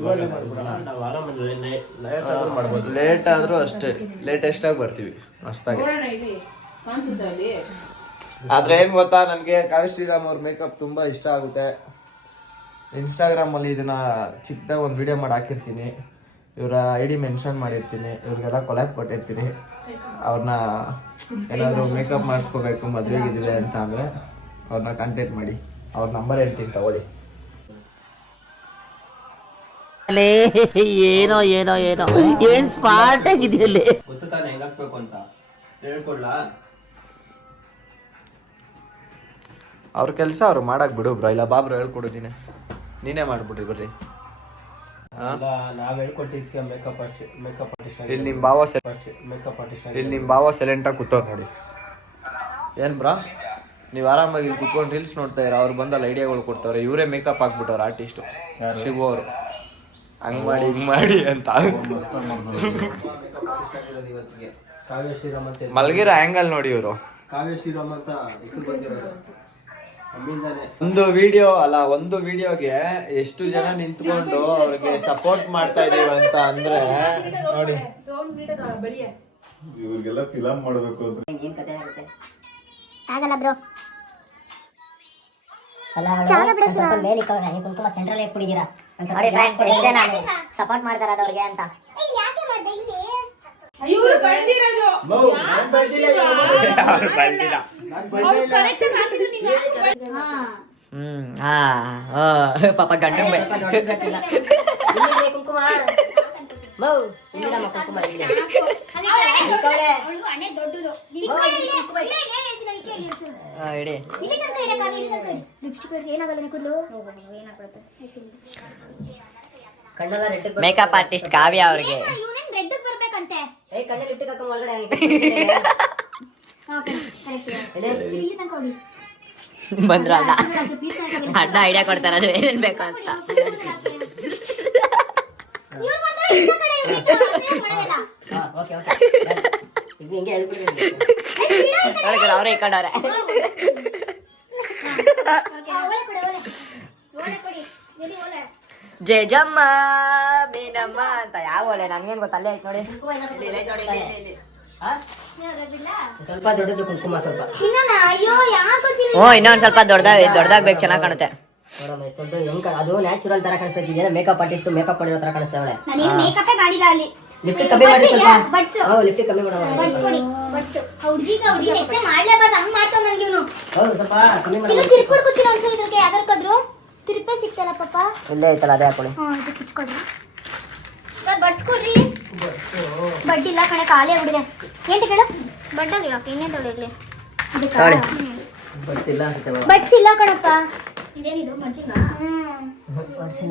ಇವಾಗ್ಲೇ ಮಾಡ್ಬಿಡೋಣ. ನಾವು ಆರಾಮಲ್ಲಿ ನೈಟ್ ಆದ್ರೂ ಮಾಡ್ಬೋದು. ಲೇಟ್ ಆದ್ರೂ ಅಷ್ಟೇ. ಲೇಟೆಸ್ಟ್ ಆಗಿ ಬರ್ತೀವಿ. ಮಸ್ತಾಗಿ. ನೋಡೋಣ ಇಲ್ಲಿ ಕಾಣಿಸುತ್ತೆ ಅಲ್ಲಿ ಆದ್ರೆ ಏನ್ ಗೊತ್ತಾ? ನನಗೆ ಕಾವ್ಯ ಶ್ರೀರಾಮ್ ಅವ್ರ ಮೇಕಪ್ ತುಂಬಾ ಇಷ್ಟ ಆಗುತ್ತೆ. ಇನ್ಸ್ಟಾಗ್ರಾಮ್ ಅಲ್ಲಿ ಇದನ್ನ ಚಿಕ್ಕದಾಗ ಒಂದು ವಿಡಿಯೋ ಮಾಡಿ ಹಾಕಿರ್ತೀನಿ. ಇವರ ಐ ಡಿ ಮೆನ್ಷನ್ ಮಾಡಿರ್ತೀನಿ. ಇವ್ರಿಗೆಲ್ಲ ಕೊಲಾಕ್ ಕೊಟ್ಟಿರ್ತೀನಿ. ಅವ್ರನ್ನ ಏನಾದ್ರು ಮೇಕಪ್ ಮಾಡಿಸ್ಕೋಬೇಕು ಮದುವೆಗಿದ್ದೀವಿ ಅಂತ ಅಂದರೆ ಅವ್ರನ್ನ ಕಾಂಟ್ಯಾಕ್ಟ್ ಮಾಡಿ. ಅವ್ರ ನಂಬರ್ ಹೇಳ್ತೀನಿ ತಗೊಳ್ಳಿ. ಅಲೇ ಏನೋ ಏನೋ ಏನೋ. ಏನ್ ಸ್ಮಾರ್ಟ್ ಆಗಿದೆಯಲ್ಲಿ? ಗೊತ್ತು ತಾನೆ ಹೆಂಗ್ ಹಾಕ್ಬೇಕು ಅಂತ. ಹೇಳ್ಕೊಡ್ಲಾ? ಅವ್ರ ಕೆಲಸ ಅವ್ರು ಮಾಡಕ್ ಬಿಡು ಬ್ರೋ. ಇಲ್ಲ ಬಾಬ್ರು ಹೇಳ್ಕೊಡು ನೀನೆ. ನೀನೇ ಮಾಡ್ಬಿಡ್ರಿ ಬರ್ರಿ. ಅಲ್ಲ ನಾವ್ ಹೇಳ್ಕೊಟ್ಟಿದ್ಕೆ ಮೇಕಪ್ ಅಷ್ಟೇ ಮೇಕಪ್ ಆರ್ಟಿಸ್ಟ್ ಇಲ್ಲಿ ನಿಮ್ಮ ಬಾವ ಸೆ ಮೇಕಪ್ ಆರ್ಟಿಸ್ಟ್ ಇಲ್ಲಿ ನಿಮ್ಮ ಭಾವ ಸೈಲೆಂಟಾಗಿ ಕೂತವ್ರು ನೋಡಿ. ಏನ್ ಬ್ರಾ? ನೀವ್ ಆರಾಮಾಗಿ ಇಲ್ಲಿ ಕುತ್ಕೊಂಡು ರೀಲ್ಸ್ ನೋಡ್ತಾ ಇರ ಅವ್ರು ಬಂದಲ್ಲಿ ಐಡಿಯಾಗಳು ಕೊಡ್ತಾವ್ರೆ. ಇವರೇ ಮೇಕಪ್ ಹಾಕ್ಬಿಟ್ಟವ್ರ ಆರ್ಟಿಸ್ಟ್ ಶಿವು ಅವರು. ಹಂಗ್ ಮಾಡಿ ಹಿಂಗ್ ಮಾಡಿ ಅಂತ ಮಲಗಿರ ಕಾವ್ಯ ಶ್ರೀರಾಮ್ ಅಂತ ಮಲಗಿರೋ ಆ್ಯಂಗಲ್ ನೋಡಿ ಇವರು. ಕಾವ್ಯ ಶ್ರೀರಾಮ್ ಅಂತ ಹೆಸರು ಬಂದಿರೋದು. ಅಲ್ಲಿಂದಾನೆ ಒಂದು ವಿಡಿಯೋ ಅಲ್ಲ ಒಂದು ವಿಡಿಯೋಗೆ ಎಷ್ಟು ಜನ ನಿಂತ್ಕೊಂಡು ಅವ್ರಿಗೆ ಸಪೋರ್ಟ್ ಮಾಡ್ತಾ ಇದೀವಿ ಅಂತ ಅಂದ್ರೆ ನೋಡಿ. ಇವ್ರಿಗೆಲ್ಲ ಫಿಲಮ್ ಮಾಡ್ಬೇಕು ಅಂದ್ರೆ ಆಗಲ್ಲ ಬ್ರೋ. ಕುಂಕುಮ ಸೆಂಟ್ರಲ್ ಕುಡಿದೀರಾ ನೋಡಿ ಫ್ರೆಂಡ್ಸ್ ಎಷ್ಟೇ ನಾನು ಸಪೋರ್ಟ್ ಮಾಡ್ತಾರ ಅವ್ರಿಗೆ ಅಂತ. ಇವ್ರು ಬೆಳ್ದಿರೋದು ಹ್ಮ್ ಹಾ ಪಾಪ ಗಂಡ ಕುಂಕುಮ. ಮೌ ಇಲ್ಲಿದಮ್ಮ ಕುಂಕುಮ ಇಲ್ಲಿ ಹಣೆ ದೊಡ್ಡದು ಹಾ, ಇಡಿ. ಕಣ್ಣೆಲ್ಲ ರೆಡ್ ಮೇಕಪ್ ಆರ್ಟಿಸ್ಟ್ ಕಾವ್ಯ ಅವ್ರಿಗೆ. ರೆಡ್ ಬರ್ಬೇಕಂತೆ? ಏ ಕಣ್ಣಲ್ಲಿ ಒಳಗಡೆ. ಇಲ್ಲಿ ತನಕ ಹೋಗಿ. ಬಂದ್ರು ಅಣ್ಣ ಅಣ್ಣ ಐಡಿಯಾ ಕೊಡ್ತಾರ ಅದು ಏನೇನ್ ಬೇಕು ಅಂತ ಇವ್ರು ಮಾತ್ರ ಈ ಕಡೆ ಇವ್ರು ಈ ಕಡೆ ಅದೇ ಮಾಡೋದಿಲ್ಲ. ಓಕೆ ಓಕೆ ಈಗ ಹಿಂಗೆ ಹೇಳ್ಬಿಡಿ. ಅವರೇ ಇಕ್ಕಂಡವ್ರೆ? ಜೇಜಮ್ಮ ಬೇನಮ್ಮ ಅಂತ ಯಾವ ಒಳ್ಳೆ ನನ್ಗೇನ್ ಗೊತ್ತ ಅಲ್ಲೇ ಐತ್ ನೋಡಿ ಇಲ್ಲಿ, ಇಲ್ಲಿ ನೋಡಿ, ಇಲ್ಲಿ, ಇಲ್ಲಿ, ಇಲ್ಲಿ. ಆ? ಸ್ವಲ್ಪ ದೊಡ್ಡದು ಕುಂಕುಮ ಸ್ವಲ್ಪ ಓ ಅಯ್ಯೋ ಯಾಕೋ ಚಿನ್ನ ಹ್ಞೂ ಇನ್ನೊಂದ್ ಸ್ವಲ್ಪ ದೊಡ್ಡದಾಗ ದೊಡ್ಡದಾಗ್ಬೇಕು ಚೆನ್ನಾಗಿ ಕಾಣುತ್ತೆ ನೋಡಮ್ಮ ಎಷ್ಟೊಂದು ಹೆಂಗ್ ಅದು ನ್ಯಾಚುರಲ್ ತರ ಕಾಣಿಸ್ಬೇಕು. ಇದೇನೋ ಮೇಕಪ್ ಆರ್ಟಿಸ್ಟ್ ಮೇಕಪ್ ಮಾಡಿರೋ ತರ ಕಾಣಿಸ್ತಾವಳೆ. ನಾನೇನು ಮೇಕಪ್ಪೇ ಮಾಡಿಲ್ಲ ಅಲ್ಲಿ. ಲಿಫ್ಟ್ ಕಮ್ಮಿ ಮಾಡಿ ಸ್ವಲ್ಪ. ಬಡ್ಸು ಹೌದು ಲಿಫ್ಟ್ ಕಮ್ಮಿ ಮಾಡೋಣ ಬಡ್ಸ್ ಕೊಡಿ ಬಡ್ಸು ಹುಡ್ಗಿಗ ಹುಡ್ಗಿ ನೆಕ್ಸ್ಟ್ ಮಾಡ್ಲೇಬಾರ್ದು ಹಂಗ್ ಮಾಡ್ತಾವ್ ನನ್ಗೆ ಇವನು. ಹೌದು ಸ್ವಲ್ಪ ಕಮ್ಮಿ ಚಿನ್ನ ಮಾಡೋಣ ತಿರ್ಕೊಡ್ಕು ಚಿನ್ನ ಒಂಚೂರು ಇದ್ರಿಗೆ ಯಾವ್ದಾರ್ಕಾದ್ರು ತಿರುಪೆ ಸಿಗ್ತಲ್ಲ ಪಾಪ? ಇಲ್ಲೇ ಐತಲ್ಲ ಅದೇ ಹಾಕೊಳ್ಳಿ. ಹಾ ಇದು ಕುಚ್ಕೊಡ್ರಿ ಸರ್ ಬಡ್ಸ್ಕೊಡ್ರಿ ಬಡ್ಡಿ ಇಲ್ಲ ಕಣೆ ಖಾಲಿ ಆಗ್ಬಿಡಿದೆ ಏನ್ ಕೇಳು? ಇನ್ನೇನ್ ಇಲ್ಲ ಇಲ್ಲ ಕಣಪ್ಪ. ಇದೇನಿದು?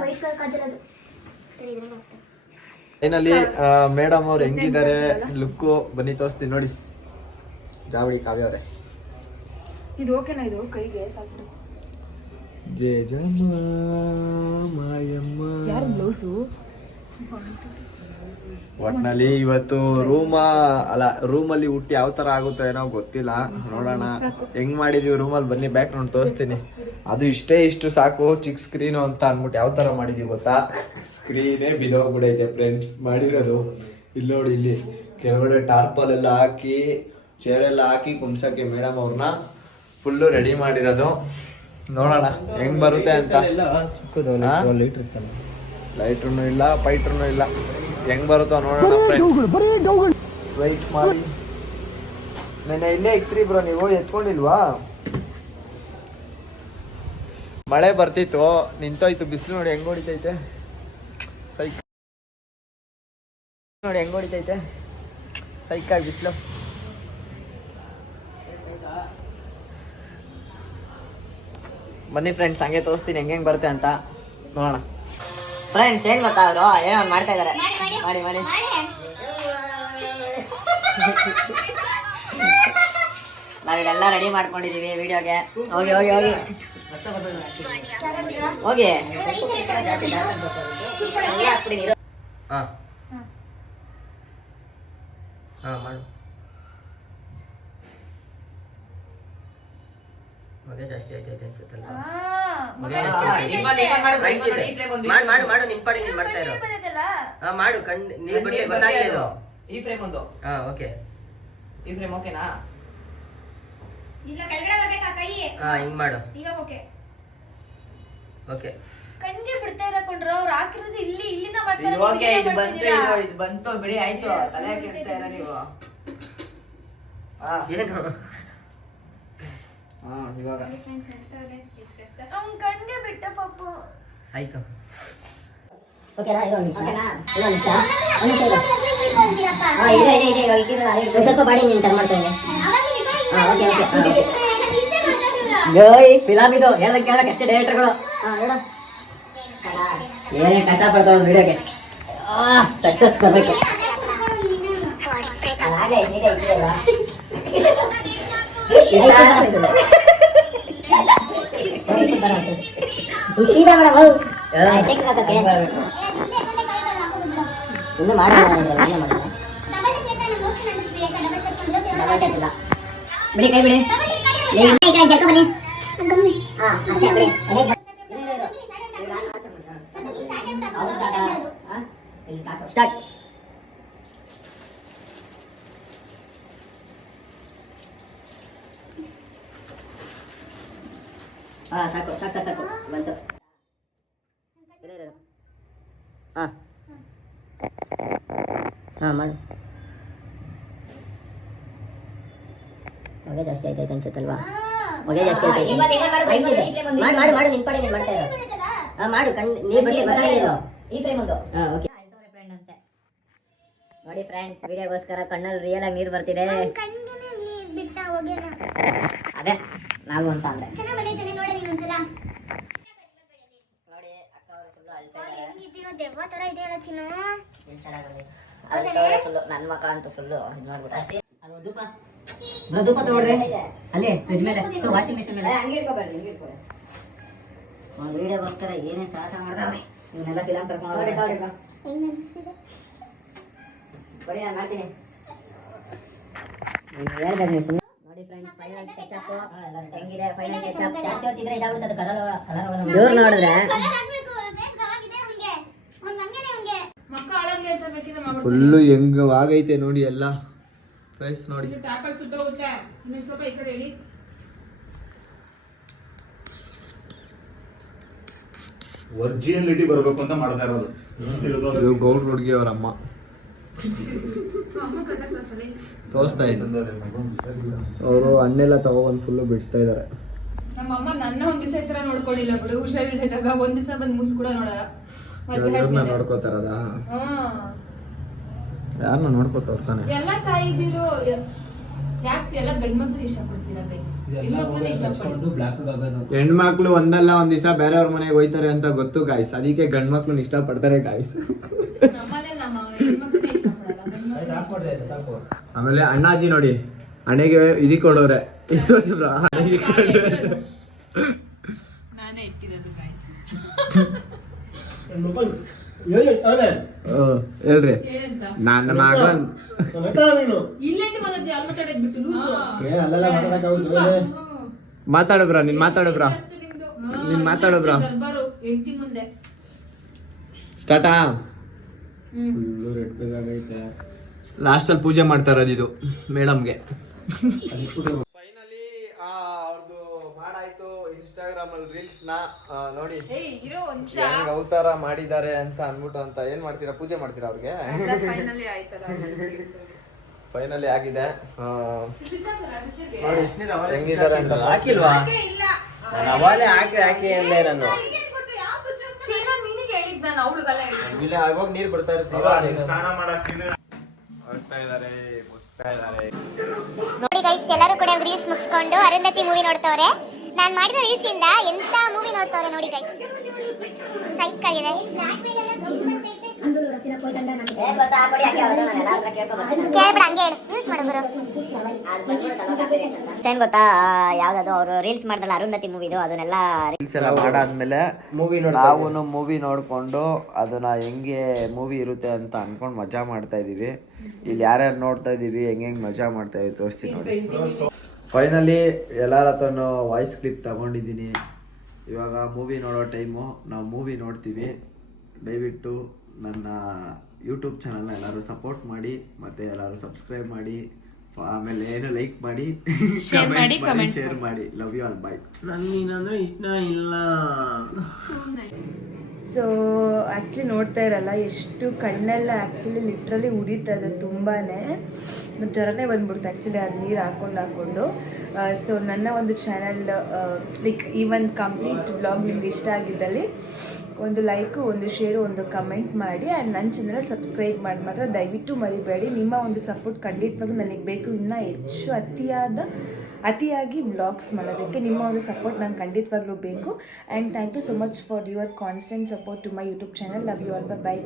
ವೈಟ್ ಕಲರ್ ಕಾಜಲ್ ಅದು. ಫೈನಲಿ ಮೇಡಮ್ ಅವ್ರು ಹೆಂಗಿದ್ದಾರೆ? ಲುಕ್ ಬನ್ನಿ ತೋರಿಸ್ತೀನಿ ನೋಡಿ. ಜಾವಳಿ ಕಾವ್ಯ ಅವರೇ. ಇದು ಓಕೆನಾ ಇದು? ಕೈಗೆ ಸಾಕು ಜಯ ಜಯ ಮಾಯಮ್ಮ. ಯಾರು ಬ್ಲೌಸು? ಒಟ್ನಲ್ಲಿ ಇವತ್ತು ರೂಮ ಅಲ್ಲ ರೂಮಲ್ಲಿ ಹುಟ್ಟಿ ಯಾವ ತರ ಆಗುತ್ತೋ ಏನೋ ಗೊತ್ತಿಲ್ಲ. ನೋಡೋಣ. ಹೆಂಗ್ ಮಾಡಿದೀವಿ ರೂಮಲ್ಲಿ? ಬನ್ನಿ ಬ್ಯಾಕ್ ನೋಡ್ ತೋರಿಸ್ತೀನಿ. ಅದು ಇಷ್ಟೇ ಇಷ್ಟು ಸಾಕು ಚಿಕ್ಕ ಸ್ಕ್ರೀನು ಅಂತ ಅನ್ಬಿಟ್ಟು ಯಾವ ತರ ಮಾಡಿದೀವಿ ಗೊತ್ತಾ? ಸ್ಕ್ರೀನೇ ಬಿದೋಗ್ಬಿಡೈತೆ ಫ್ರೆಂಡ್ಸ್ ಮಾಡಿರೋದು. ಇಲ್ಲಿ ನೋಡಿ ಇಲ್ಲಿ ಕೆಳಗಡೆ ಟಾರ್ಪಲ್ ಎಲ್ಲ ಹಾಕಿ ಚೇರ್ ಎಲ್ಲ ಹಾಕಿ ಕುಂಸಕ್ಕೆ ಮೇಡಮ್ ಅವ್ರನ್ನ ಫುಲ್ಲು ರೆಡಿ ಮಾಡಿರೋದು. ನೋಡೋಣ ಹೆಂಗ್ ಬರುತ್ತೆ ಅಂತ? ಲೈಟ್ರೂ ಇಲ್ಲ ಪೈಟ್ರೂ ಇಲ್ಲ. ಹೆಂಗ್ ಬರುತ್ತೋ ನೋಡೋಣ ಫ್ರೆಂಡ್ಸ್ ವೆಯ್ಟ್ ಮಾಡಿ. ನೆನ್ನೆ ಇಲ್ಲೇ ಇತ್ರಿ ಬ್ರೋ ನೀವು ಎತ್ಕೊಂಡಿಲ್ವಾ? ಮಳೆ ಬರ್ತಿತ್ತು ನಿಂತೋಯ್ತು ಬಿಸಿಲು ನೋಡಿ ಹೆಂಗ್ ಹೊಡಿತೈತೆ. ಸೈಕ್ ನೋಡಿ ಹೆಂಗ್ ಹೊಡಿತೈತೆ. ಸೈಕಾಗಿ ಬಿಸಿಲು. ಬನ್ನಿ ಫ್ರೆಂಡ್ಸ್ ಹಂಗೆ ತೋರಿಸ್ತೀನಿ ಹೆಂಗೆ ಹೆಂಗೆ ಬರುತ್ತೆ ಅಂತ. ನೋಡೋಣ. ಫ್ರೆಂಡ್ಸ್ ಏನ್ ಗೊತ್ತಾ ಅವರು ಏನೋ ಒಂದ್ ಮಾಡ್ತಾ ಇದಾರೆ. ಮಾಡಿ ಮಾಡಿ. ನಾವಿಲ್ಲೆಲ್ಲ ರೆಡಿ ಮಾಡ್ಕೊಂಡಿದೀವಿ ವಿಡಿಯೋಗೆ. ಹೋಗಿ ಹೋಗಿ ಹೋಗಿ. ಹೋಗಿ. ಹಾ. ಹಾ ಮಾಡು. ಮಗ ಜಾಸ್ತಿ ಆಯ್ತೈತೆ ಅನ್ಸುತ್ತಲ್ಲ ಮಾಡು ಮಾಡು ಮಾಡು ನಿನ್ ಪಾಡಿ ನೀನ್ ಮಾಡ್ತಾ ಇರೋ. ಹಾ ಮಾಡು ಕಣ್ ನೀರ್ ಬಿಟ್ಟು ಗೊತ್ತಾಗಿಲ್ಲ ಇದು ಈ ಫ್ರೇಮ್ ಒಂದು. ಹಾ ಓಕೆ. ಈ ಫ್ರೇಮ್ ಓಕೆನಾ? ಇಲ್ಲ ಕೆಳಗಡೆ ಬರ್ಬೇಕಾ ಕೈ? ಹಾ ಹಿಂಗ್ ಮಾಡು. ಇವಾಗ ಓಕೆ. ಓಕೆ. ಕಣ್ಣಿಗೆ ಬಿಡ್ತಾ ಇಲ್ಲ ಕೊಂಡ್ರ ಅವ್ರು ಹಾಕಿರೋದು ಇಲ್ಲಿ ಇಲ್ಲಿಂದ ಮಾಡ್ತಾರೆ ಓಕೆ ಇದು ಬಂತು ಇದು ಬಂತು ಬಿಡಿ ಆಯ್ತು ತಲೆ ಕೆಡಿಸ್ತಾ ಇಲ್ಲ ನೀವು. ಏನು? ಹಾ ಇವಾಗ. ಅವ್ನ್ ಕಣ್ಗೆ ಬಿಟ್ಟ ಪಪ್ಪು ಆಯ್ತು. ಓಕೆನಾ ನಿಮಿಷ. ಒಂದು ನಿಮಿಷ. ಹಾ ಇದೆ ಸ್ವಲ್ಪ ಬಾಡಿ ನೀನು ಮಾಡ್ತಾ ಇದ್ದೆ ಹಾ ಓಕೆ ಓಕೆ ಹಾ ಓಕೆ ಯೋಯ್ ಫಿಲಾಮ್ ಇದು. ಹೇಳ್ದಂಗೆ ಕೇಳೋಕೆ ಅಷ್ಟೇ ಡೈರೆಕ್ಟರ್ಗಳು ಹಾ ಹೇಳ. ಏನೇ ಕಷ್ಟ ಪಡ್ತಾವ ವಿಡಿಯೋಗೆ ಸಕ್ಸಸ್ ಬರಬೇಕು ಮೇಡಮ್ ಇನ್ನು ಮಾಡಿಲ್ಲ ಬಿಡಿ ಕೈ ಬಿಡಿ ಹಾ ಅಷ್ಟೇ ಬಿಡಿ ಸ್ಟಾರ್ಟ್ ಹಾ ಸಾಕು ಸಾಕು ಸಾಕು ಸಾಕು ಬಂತು. ಹಾಂ ಹಾಂ ಮಾಡು. ಹೊಗೆ ಜಾಸ್ತಿ ಆಯ್ತಾಯ್ತು ಅನ್ಸುತ್ತಲ್ವಾ? ಹೊಗೆ ಜಾಸ್ತಿ ಆಯ್ತು ಮಾಡು ಮಾಡು ಮಾಡು ನಿನ್ ಪಾಡಿ ನೀನ್ ಮಾಡ್ತಾ ಇರೋ. ಹಾ ಮಾಡು ಕಣ್ಣು ನೀರು ಬರ್ಲಿ ಈ ಫ್ರೇಮ್ ಒಂದು. ಹಾ ಓಕೆ. ನೋಡಿ ಫ್ರೆಂಡ್ಸ್ ವಿಡಿಯೋಗೋಸ್ಕರ ಕಣ್ಣಲ್ಲಿ ರಿಯಲ್ ಆಗಿ ನೀರು ಬರ್ತಿದೆ. ಅದೇ. ನಾವು ಅಂತ ಅಂದ್ರೆ. ಚೆನ್ನಾಗ್ ಬಂದೈತೆ ನೋಡಿ ನೀನೊಂದ್ಸಲ ನೋಡಿ ಅಕ್ಕ ಅವರು ಫುಲ್ ಅಳ್ತಾ ಇದ್ದಾರೆ ಹೆಂಗಿದ್ದೀನೋ ದೆವ್ವ ತರ ಇದೆಯಲ್ಲ ಚಿನ್ನು. ಏನ್ ಚೆನ್ನಾಗ್ ಬಂದಿದೆ. ಫುಲ್ಲು ನನ್ನ ಮಕ ಅಂತೂ ಫುಲ್ಲು ಇದು ಮಾಡ್ಬಿಟ್ಟು. ಅದು ಧೂಪ? ಬ್ರೋ, ತಗೊಳ್ರಿ. ಅಲ್ಲಿ ಫ್ರಿಜ್ ಮೇಲೆ. ವಾಷಿಂಗ್ ಮಿಷಿನ್ ಮೇಲೆ. ಹಂಗೆ ಇಟ್ಕೋಬೇಡ್ರಿ ಹಂಗೆ ಇಟ್ಕೊಳ್ಳಿ ಒಂದು ವಿಡಿಯೋಗೋಸ್ಕರ ಏನೇನು ಸಾಹಸ ಮಾಡ್ತಾವ್ರಿ ಇವನ್ನೆಲ್ಲ ಫಿಲಮ್ ಕರ್ಕೊಂಡು ಹೋಗ್ರಿ ಹೆಂಗ್ ಅನಿಸ್ತಿದೆ? ಬರೀ ನಾನು ಮಾಡ್ತೀನಿ. ಹೇಳ್ಬೇಕು ನೀವು ಸುಮ್ಮನೆ ಇವ್ರು ನೋಡಿದ್ರೆ. ಫುಲ್ಲು ಹೆಂಗ್. ಆಗೈತೆ ನೋಡಿ ಎಲ್ಲ. ಪ್ರೈಸ್ ನೋಡಿ. ಒರಿಜಿನಲಿಟಿ ಬರ್ಬೇಕು ಅಂತ ಮಾಡ್ತಾ ಇರೋದು. ಗೌಡ್ ಹುಡುಗಿ ಅವ್ರ ಅಮ್ಮ. ಅಮ್ಮ ಕಣ್ಣ ಕ್ಲಾಸಲ್ಲಿ ತೋರಿಸ್ತಾ ಇದ್ದಾರೆ ಅವರು ಹಣ್ಣೆಲ್ಲ ತಗೊಬಂದು ಫುಲ್ಲು ಬಿಡಿಸ್ತಾ ಇದ್ದಾರೆ ನಮ್ಮ ಅಮ್ಮ ನನ್ನ ಒಂದ್ ದಿವಸ ತರ ನೋಡ್ಕೊಂಡಿಲ್ಲ ಬಿಡು ಹುಷಾರಿಲ್ದಾಗ ಒಂದ್ ದಿವಸ ಬಂದ್ ಮುಸ್ ಕೂಡ ನೋಡಲ್ಲ. ಇವ್ರನ್ನ. ನೋಡ್ಕೋತಾರದ ಯಾರನ್ನ ನೋಡ್ಕೋತಾರ ತಾನೆ ಎಲ್ಲ ತಾಯಿದಿರು ಯಾಕೆ ಎಲ್ಲ ಗಂಡ್ ಮಕ್ಳು ಇಷ್ಟಪಡ್ತೀರಾ ಗೈಸ್ ಹೆಣ್ಮಕ್ಳು ಒಂದಲ್ಲ ಒಂದ್ ದಿವಸ ಬೇರೆಯವ್ರ ಮನೆಗೆ ಹೋಯ್ತಾರೆ ಅಂತ ಗೊತ್ತು ಗಾಯ್ಸ್ ಅದಕ್ಕೆ ಗಂಡ್ ಮಕ್ಳು ಇಷ್ಟಪಡ್ತಾರೆ ಗಾಯ್ಸ್ ನಮ್ಮನೆ ನಮ್ಮ ಆಮೇಲೆ ಅಣ್ಣಾಜಿ ನೋಡಿ ಹಣೆಗೆ ಇದಿ ಕೊಡೋರೆ ಇಷ್ಟು ವರ್ಷ ಹೇಳ್ರಿ. ನನ್ನ ಮಗನ್ ಮಾತಾಡಬ್ರ ಬಂದದ್ದು ಆಲ್ಮೋಸ್ಟ್ ಅಡಕ್ ಬಿಟ್ಟು ಲೂಸು ಮಾತಾಡು ಬ್ರೋ ನೀನ್ ಮಾತಾಡು ಬ್ರೋ. ನೀನ್ ಮಾತಾಡು ಬ್ರೋ. ದರ್ಬಾರು ರೆಡ್ ಮುಂದೆ ಸ್ಟಾರ್ಟಾ ಲಾಸ್ಟ್ ಅಲ್ಲಿ ಪೂಜೆ ಮಾಡ್ತಾ ಇರೋದು ಇದು ಮೇಡಮ್ಗೆ. ಫೈನಲಿ ಅವ್ರದ್ದು ಮಾಡಾಯ್ತು ಇನ್ಸ್ಟಾಗ್ರಾಮ್ ಅಲ್ಲಿ ರೀಲ್ಸ್ನ ಆ, ನೋಡಿ. ಇರೋ ಒಂದ್ ಹೆಂಗ್ ಅವತಾರ ಮಾಡಿದ್ದಾರೆ ಅಂತ ಅನ್ಬಿಟ್ಟು ಅಂತ ಏನ್ ಮಾಡ್ತೀರಾ? ಪೂಜೆ ಮಾಡ್ತೀರಾ ಅವ್ರಿಗೆ? ಫೈನಲಿ ಆಯ್ತಲ್ಲ ಫೈನಲಿ ಆಗಿದೆ. ಆ, ನೋಡಿ ಹೆಂಗಿದ್ದಾರೆ ಅಂತ ಹಾಕಿಲ್ವಾ? ಅವಾಗಲೇ ಹಾಕಿ ಹಾಕಿ ಅಂದೆ ನಾನು ಶೀಲಾ ನಿನಗೆ ಹೇಳಿದ್ ನಾನು ಅವಳಿಗೆಲ್ಲ ಹೇಳಿದ್ ಇಲ್ಲ ಅವಾಗ ನೀರ್ ಬರ್ತಾ ಹೋಗ್ತಾ ಇದಾರೆ ಇದಾರೆ. ನೋಡಿ ಗೈಸ್ ಎಲ್ಲರೂ ಕೂಡ ರೀಲ್ಸ್ ಮುಗಿಸ್ಕೊಂಡು ಅರುಂಧತಿ ಮೂವಿ ನೋಡ್ತವ್ರೆ. ನಾನು ಮಾಡಿದ ರೀಲ್ಸ್ ಇಂದ ಎಂತ ಮೂವಿ ನೋಡ್ತವ್ರೆ ನೋಡಿ ಗೈಸ್ ಸೈಕ್ ಆಗಿದೆ ಕೇಳ್ಬೇಡ ಹಂಗೆ ಹೇಳು ಯೂಸ್ ಮಾಡು ಗುರು ಏನ್ ಗೊತ್ತಾ? ಯಾವ್ದಾದ್ರು ಅವರು ರೀಲ್ಸ್ ಮಾಡ್ದಲ್ಲ ಅರುಂಧತಿ ಮೂವಿದು ಅದನ್ನೆಲ್ಲ ರೀಲ್ಸ್ ಎಲ್ಲ ಮಾಡಾದ್ಮೇಲೆ ಮೂವಿ ನಾವು ಮೂವಿ ನೋಡ್ಕೊಂಡು ಅದನ್ನ ಹೆಂಗೆ ಮೂವಿ ಇರುತ್ತೆ ಅಂತ ಅನ್ಕೊಂಡು ಮಜಾ ಮಾಡ್ತಾ ಇದೀವಿ ಇಲ್ಲಿ ಯಾರ್ಯಾರು ನೋಡ್ತಾ ಇದೀವಿ ಹೆಂಗ್ ಹೆಂಗ್ ಮಜಾ ಮಾಡ್ತಾ ಇದೀವಿ ತೋರಿಸ್ತೀನಿ ನೋಡಿ. ಫೈನಲಿ ಎಲ್ಲರ ಹತ್ರನೂ ವಾಯ್ಸ್ ಕ್ಲಿಪ್ ತಗೊಂಡಿದ್ದೀನಿ. ಇವಾಗ ಮೂವಿ ನೋಡೋ ಟೈಮು ನಾವು ಮೂವಿ ನೋಡ್ತೀವಿ. ದಯವಿಟ್ಟು ನನ್ನ ಯೂಟ್ಯೂಬ್ ಚಾನಲ್ನ ಎಲ್ಲರೂ ಸಪೋರ್ಟ್ ಮಾಡಿ ಮತ್ತೆ ಎಲ್ಲರೂ ಸಬ್ಸ್ಕ್ರೈಬ್ ಮಾಡಿ ಆಮೇಲೆ ಏನು ಲೈಕ್ ಮಾಡಿ ಶೇರ್ ಮಾಡಿ ಲವ್ ಯು ಆಲ್ ಬಾಯ್ ನನ್ಗೇನಂದ್ರೆ ಇಷ್ಟ ಇಲ್ಲ. ಸೊ ಆ್ಯಕ್ಚುಲಿ ನೋಡ್ತಾ ಇರಲ್ಲ ಎಷ್ಟು ಕಣ್ಣೆಲ್ಲ ಆ್ಯಕ್ಚುಲಿ ಲಿಟ್ರಲಿ ಇದೆ ತುಂಬಾ ಜ್ವರನೇ ಬಂದ್ಬಿಡ್ತು ಆ್ಯಕ್ಚುಲಿ ಅದು ನೀರು ಹಾಕ್ಕೊಂಡು ಹಾಕ್ಕೊಂಡು ಸೊ ನನ್ನ ಒಂದು ಚಾನಲ್ ಲೈಕ್ ಈ ಒಂದು ಕಂಪ್ಲೀಟ್ ಬ್ಲಾಗ್ ನಿಮ್ಗೆ ಇಷ್ಟ ಆಗಿದ್ದಲ್ಲಿ ಒಂದು ಲೈಕು ಒಂದು ಶೇರು ಒಂದು ಕಮೆಂಟ್ ಮಾಡಿ. ಆ್ಯಂಡ್ ನನ್ನ ಚಾನಲ್ ಸಬ್ಸ್ಕ್ರೈಬ್ ಮಾಡಿ ಮಾತ್ರ ದಯವಿಟ್ಟು ಮರಿಬೇಡಿ. ನಿಮ್ಮ ಒಂದು ಸಪೋರ್ಟ್ ಖಂಡಿತವಾಗ್ಲೂ ನನಗೆ ಬೇಕು. ಇನ್ನೂ ಹೆಚ್ಚು ಅತಿಯಾದ, ಅತಿಯಾಗಿ ವ್ಲಾಗ್ಸ್ ಮಾಡೋದಕ್ಕೆ ನಿಮ್ಮ ಒಂದು ಸಪೋರ್ಟ್ ನಂಗೆ ಖಂಡಿತವಾಗ್ಲೂ ಬೇಕು. And thank you so much for your constant support to my YouTube channel love you all bye